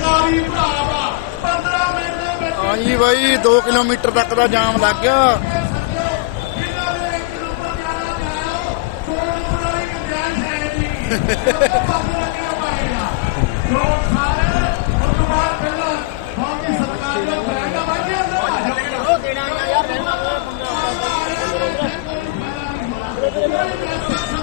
ਹਾਂਜੀ ਬਾਈ 2 ਕਿਲੋਮੀਟਰ ਤੱਕ ਦਾ ਜਾਮ ਲੱਗ ਗਿਆ ਕਿੰਨਾ